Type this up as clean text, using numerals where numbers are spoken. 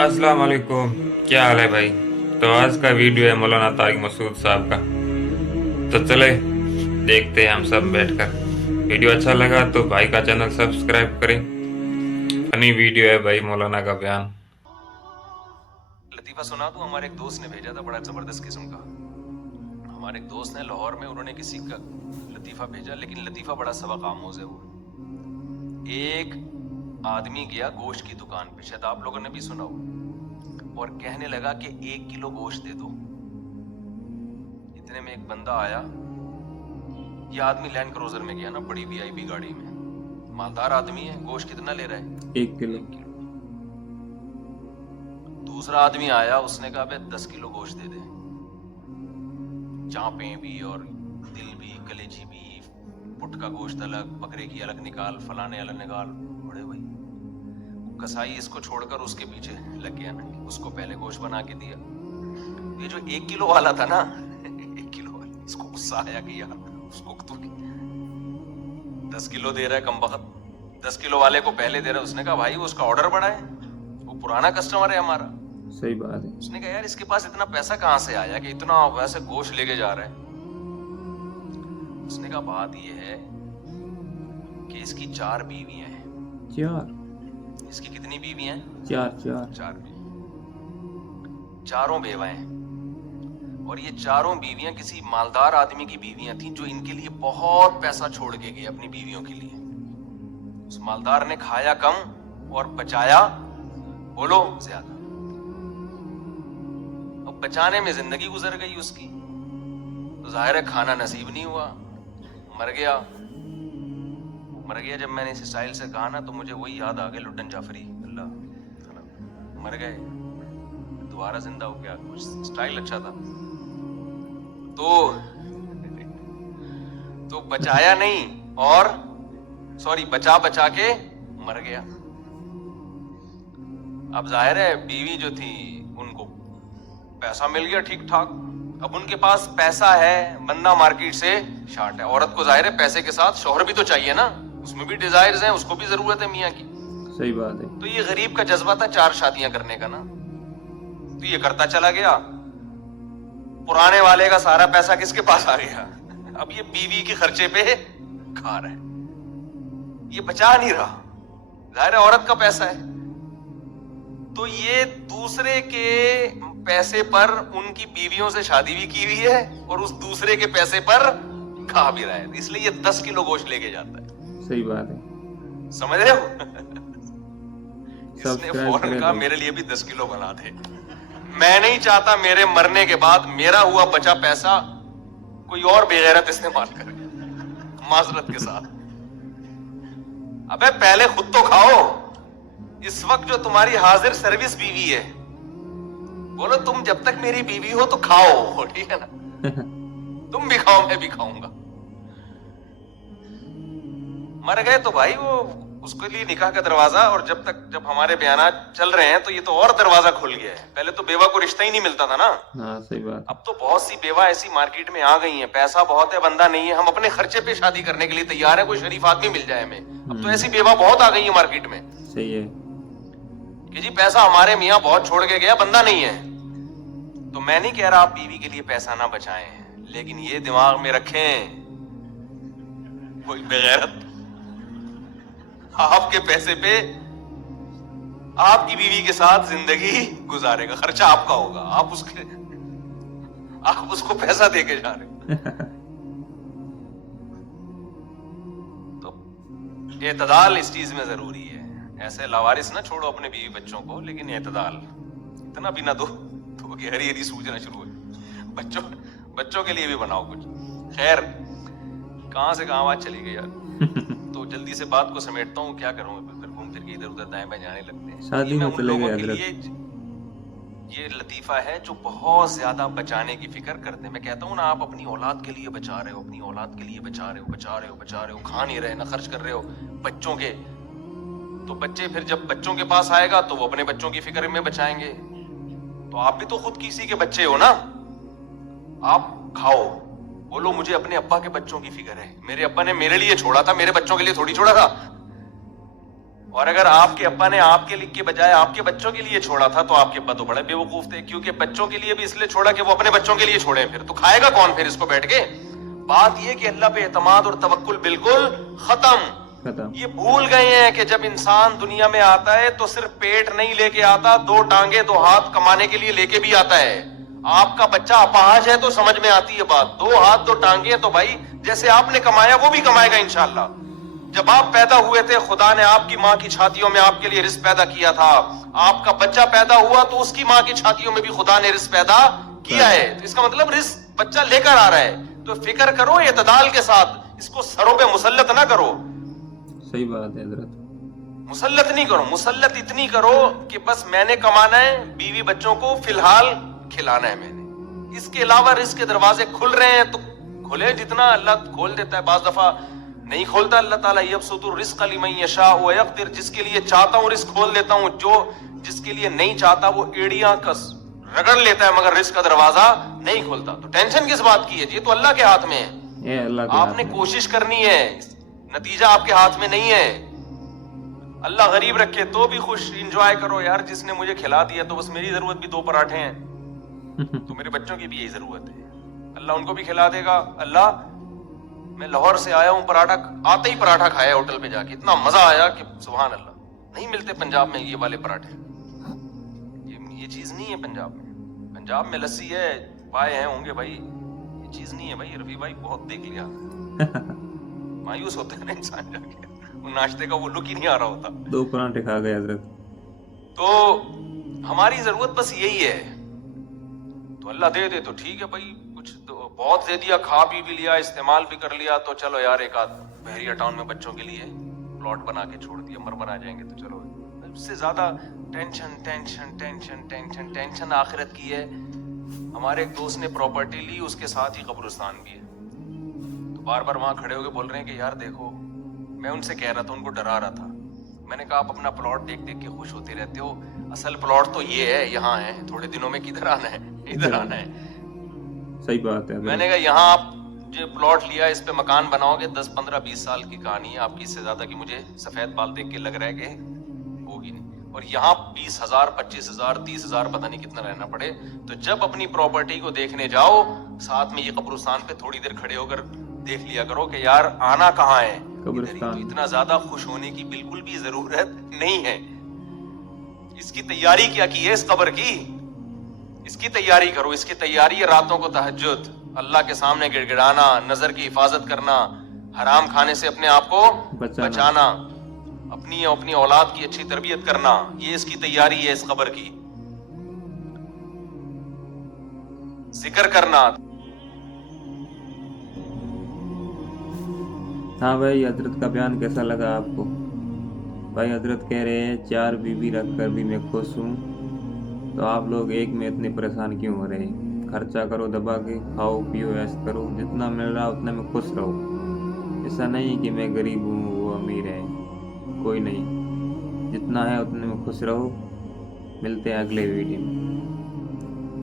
अस्सलाम वालेकुम। क्या हाल है भाई। तो आज का वीडियो है मौलाना तारिक मसूद साहब का। तो चले देखते हैं हम सब बैठकर। वीडियो अच्छा लगा तो भाई का चैनल सब्सक्राइब करें। फनी वीडियो है भाई मौलाना का बयान। लतीफा सुना दूं, हमारे एक दोस्त ने भेजा था, बड़ा जबरदस्त किस्म का। हमारे एक दोस्त ने लाहौर में, उन्होंने किसी का लतीफा भेजा, लेकिन लतीफा बड़ा सबक आमोज है वो। एक आदमी गया गोश्त की दुकान पे, शायद आप लोगों ने भी सुना हो, और कहने लगा कि 1 किलो गोश्त दे दो। इतने में एक बंदा आया। ये आदमी लैंड क्रूजर में गया ना, बड़ी वीआईपी गाड़ी में, मालदार आदमी है। गोश्त कितना ले रहा है? 1 किलो। 1 किलो। दूसरा आदमी आया, उसने कहा 10 किलो गोश्त दे दे। चांपे भी और दिल भी, कलेजी भी, पुट का गोश्त अलग, बकरे की अलग निकाल, फलाने अलग निकाल। बड़े भाई कसाई इसको छोड़कर उसके पीछे लग गया ना, उसको पहले गोश्त बना के दिया। ये जो 1 किलो वाला था ना 1 किलो वाला, इसको गुस्सा आया कि यार उसको तो 10 किलो दे रहा है कमबख्त, 10 किलो वाले को पहले दे रहा है। उसने कहा भाई उसका ऑर्डर बड़ा है, वो पुराना कस्टमर है हमारा। सही बात है। उसने कहा यार इसके पास इतना पैसा कहाँ से आया कि इतना वैसे गोश्त लेके जा रहा है। उसने कहा बात ये है कि इसकी 4 बीवियां हैं। 4 इसकी कितनी बीवियां हैं? 4 4 बीवी, चारों बेवाएं हैं। और ये चारों बीवियां किसी मालदार आदमी की बीवियां थी, जो इनके लिए बहुत पैसा छोड़ के गए अपनी बीवियों के लिए। उस मालदार ने खाया कम और बचाया बोलो ज्यादा। अब बचाने में जिंदगी गुजर गई उसकी, तो जाहिर है खाना नसीब नहीं हुआ, मर गया। मर गया जब मैंने इस स्टाइल से कहा ना, तो मुझे वही याद आ गया, लुड्डन जाफरी, अल्लाह। मर गए, दोबारा जिंदा हो गया, कुछ स्टाइल अच्छा था। तो बचाया नहीं, और सॉरी बचा बचा के मर गया। अब जाहिर है बीवी जो थी उनको पैसा मिल गया ठीक ठाक। अब उनके पास पैसा है, बंदा मार्केट से शार्ट है। औरत को जाहिर है पैसे के साथ शौहर भी तो चाहिए ना, उसमें भी डिजायर्स हैं, उसको भी जरूरत है मियाँ की। सही बात है। तो ये गरीब का जज्बा था 4 शादियां करने का ना, तो ये करता चला गया। पुराने वाले का सारा पैसा किसके पास आ गया? अब ये बीवी के खर्चे पे खा रहा है, ये बचा नहीं रहा। जाहिर है औरत का पैसा है, तो ये दूसरे के पैसे पर उनकी बीवियों से शादी भी की हुई है, और उस दूसरे के पैसे पर खा भी रहा है। इसलिए ये 10 किलो गोश्त लेके जाता है। सही बात है। समझ रहे हो? इसने फौरन कहा मेरे लिए भी 10 किलो बना दे। मैं नहीं चाहता मेरे मरने के बाद मेरा हुआ बचा पैसा कोई और बेगैरत इस्तेमाल करे, माजरत के साथ। अबे पहले खुद तो खाओ। इस वक्त जो तुम्हारी हाजिर सर्विस बीवी है, बोलो तुम जब तक मेरी बीवी हो तो खाओ, ठीक है ना? तुम भी खाओ, मैं भी खाऊंगा। मर गए तो भाई वो उसके लिए निकाह का दरवाजा, और जब हमारे बयानात चल रहे हैं तो ये तो और दरवाजा खुल गया है। पहले तो बेवा को रिश्ता ही नहीं मिलता था ना। हाँ सही बात। अब तो बहुत सी बेवा ऐसी मार्केट में आ गई हैं, पैसा बहुत है, बंदा नहीं है, हम अपने खर्चे पे शादी करने के लिए तैयार है, कोई शरीफ आदमी मिल जाए हमें। अब तो ऐसी बेवा बहुत आ गई है मार्केट में। सही है कि जी पैसा हमारे मियाँ बहुत छोड़ के गया, बंदा नहीं है। तो मैं नहीं कह रहा आप बीवी के लिए पैसा ना बचाएं, लेकिन ये दिमाग में रखें कोई बेगैरत आपके पैसे पे आपकी बीवी के साथ जिंदगी गुजारेगा, खर्चा आपका होगा, आप उसको पैसा देके जा रहे हो। तो एतदाल इस चीज में जरूरी है। ऐसे लावारिस ना छोड़ो अपने बीवी बच्चों को, लेकिन एतदाल इतना भी ना दो तो कि हरी हरी सूझना शुरू हो। बच्चों के लिए भी बनाओ कुछ। खैर कहां से कहां बात चली गई यार। तो जल्दी से बात को समेटता हूँ, क्या करूँ, फिर घूम फिर के इधर उधर दाएं बाएं जाने लगते हैं। शादी में चले गए हजरत। ये लतीफा है जो बहुत ज्यादा बचाने की फिक्र करते हैं। मैं कहता हूँ ना, आप अपनी औलाद के लिए बचा रहे हो, अपनी औलाद के लिए बचा रहे हो, खा नहीं रहे ना, खर्च कर रहे हो बच्चों के, तो बच्चे फिर जब बच्चों के पास आएगा तो वो अपने बच्चों की फिक्र में बचाएंगे। तो आप भी तो खुद किसी के बच्चे हो ना। आप खाओ, बोलो मुझे अपने अब्बा के बच्चों की फिक्र है, मेरे अब्बा ने मेरे लिए छोड़ा था, मेरे बच्चों के लिए थोड़ी छोड़ा था। اور اگر آپ کے ابا نے آپ کے بجائے آپ کے بچوں کے لیے چھوڑا تھا تو آپ کے ابا تو بڑے بیوقوف تھے, کیونکہ بچوں کے لیے بھی اس لیے چھوڑا کہ وہ اپنے بچوں کے لیے چھوڑیں, پھر تو کھائے گا کون پھر اس کو بیٹھ کے. بات یہ کہ اللہ پہ اعتماد اور توکل بالکل ختم. یہ بھول گئے ہیں کہ جب انسان دنیا میں آتا ہے تو صرف پیٹ نہیں لے کے آتا, 2 ٹانگیں 2 ہاتھ کمانے کے لیے لے کے بھی آتا ہے. آپ کا بچہ اپاہج ہے تو سمجھ میں آتی ہے بات, 2 ہاتھ 2 ٹانگیں تو بھائی جیسے آپ نے کمایا وہ بھی کمائے گا انشاءاللہ. جب آپ پیدا ہوئے تھے خدا نے آپ کی ماں کی چھاتیوں میں آپ کے لیے رزق پیدا کیا تھا, آپ کا بچہ پیدا ہوا تو اس کی ماں کی چھاتیوں میں بھی خدا نے رزق پیدا کیا ہے. تو اس کا مطلب رزق بچہ لے کر آ رہا ہے. تو فکر کرو اعتدال کے ساتھ, اس کو سروں پہ مسلط نہ کرو. صحیح بات ہے حضرت, مسلط نہیں کرو, مسلط اتنی کرو کہ بس میں نے کمانا ہے, بیوی بچوں کو فی الحال کھلانا ہے میں نے, اس کے علاوہ رزق کے دروازے کھل رہے ہیں تو کھلے, جتنا اللہ کھول دیتا ہے. بعض دفعہ نہیں کھولتا اللہ تعالیٰ, یبسط الرزق لمن یشاء ویقدر, جس کے لیے چاہتا ہوں رزق کھول دیتا ہوں, جو جس کے لیے نہیں چاہتا وہ ایڑیاں کس رگڑ لیتا ہے مگر رزق کا دروازہ نہیں کھولتا. تو ٹینشن کس بات کی ہے, یہ تو اللہ کے ہاتھ میں ہے. آپ نے کوشش کرنی ہے, نتیجہ آپ کے ہاتھ میں نہیں ہے. اللہ غریب رکھے تو بھی خوش, انجوائے کرو یار, جس نے مجھے کھلا دیا تو بس میری ضرورت بھی 2 پراٹھے ہیں تو میرے بچوں کی بھی یہی ضرورت ہے, اللہ ان کو بھی کھلا دے گا. اللہ میں لاہور سے آیا ہوں, پراٹھا آتے ہی پراٹھا کھایا ہوٹل پہ جا کے, اتنا مزہ آیا کہ سبحان اللہ, نہیں ملتے پنجاب میں یہ والے پراٹھے, یہ چیز نہیں ہے پنجاب میں. پنجاب میں لسی ہے, پائے ہیں ہوں گے بھائی, یہ چیز نہیں ہے بھائی. رفیع بھائی بہت دیکھ لیا, مایوس ہوتا ہے نا انسان جا کے, وہ ناشتے کا وہ لک ہی نہیں آ رہا ہوتا. 2 پراٹھے کھا گئے حضرت. تو ہماری ضرورت بس یہی ہے, تو اللہ دے دے تو ٹھیک ہے بھائی, کچھ بہت دے دیا, کھا بھی لیا, استعمال بھی کر لیا, تو چلو یار ایک آدھ بحریہ ٹاؤن میں بچوں کے لیے پلاٹ بنا کے چھوڑ دیا, مرمر آ جائیں گے تو چلو. اس سے زیادہ tension tension tension tension tension آخرت کی ہے. ہمارے ایک دوست نے پراپرٹی لی, اس کے ساتھ ہی قبرستان بھی ہے, تو بار بار وہاں کھڑے ہو کے بول رہے ہیں کہ یار دیکھو, میں ان سے کہہ رہا تھا, ان کو ڈرا رہا تھا, میں نے کہا آپ اپنا پلاٹ دیکھ دیکھ کے خوش ہوتے رہتے ہو, اصل پلاٹ تو یہ ہے, یہاں ہے, تھوڑے دنوں میں کدھر آنا ہے, ادھر آنا ہے. صحیح بات ہے. میں نے کہا یہاں آپ جو پلاٹ لیا اس پہ مکان بناؤ گے, 10 15 20 سال کی کہانی ہے آپ کی, اس سے زیادہ کی مجھے سفید بال دیکھ کے لگ رہا ہے کہ ہوگی نہیں. اور یہاں 20,000 25,000 30,000 پتہ نہیں کتنا رہنا پڑے. تو جب اپنی پراپرٹی کو دیکھنے جاؤ, ساتھ میں یہ قبرستان پہ تھوڑی دیر کھڑے ہو کر دیکھ لیا کرو کہ یار آنا کہاں ہے قبرستان. تو اتنا زیادہ خوش ہونے کی بالکل بھی ضرورت نہیں ہے. اس کی تیاری کیا کی ہے, اس قبر کی, اس کی تیاری کرو. اس کی تیاری ہے راتوں کو تہجد, اللہ کے سامنے گڑ گڑانا, نظر کی حفاظت کرنا, حرام کھانے سے اپنے آپ کو بچانا, اپنی اولاد کی اچھی تربیت کرنا. یہ اس کی تیاری ہے اس قبر کی. ذکر کرنا. ہاں بھائی, حضرت کا بیان کیسا لگا آپ کو؟ بھائی حضرت کہہ رہے ہیں 4 بیوی رکھ کر بھی میں خوش ہوں, تو آپ لوگ ایک میں اتنے پریشان کیوں ہو رہے ہیں؟ خرچہ کرو دبا کے, کھاؤ پیو ایش کرو, جتنا مل رہا اتنے میں خوش رہو. ایسا نہیں کہ میں غریب ہوں وہ امیر ہے, کوئی نہیں, جتنا ہے اتنے میں خوش رہو. ملتے ہیں اگلے ویڈیو میں.